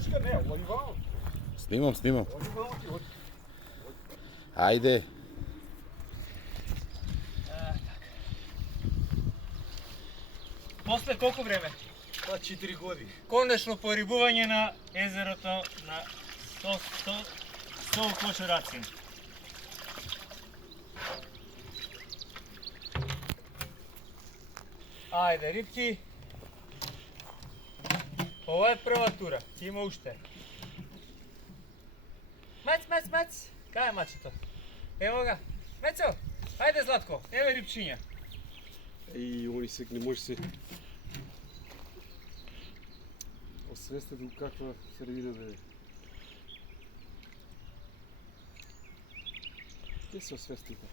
Kočka ne, oni vamo. Snimam. Oni vamo ti, oni. Ajde. После колку време? Па 4 години. Конечно порибување на езерото на со клошерација. Ајде, рибки. Ова е прва тура, ќе има уште. Мац. Кај е мачето? Ево га. Мецо, ајде Златко, еве рибчиња. И они се не може се освестат у каква сервира да е. Ќе се освестите?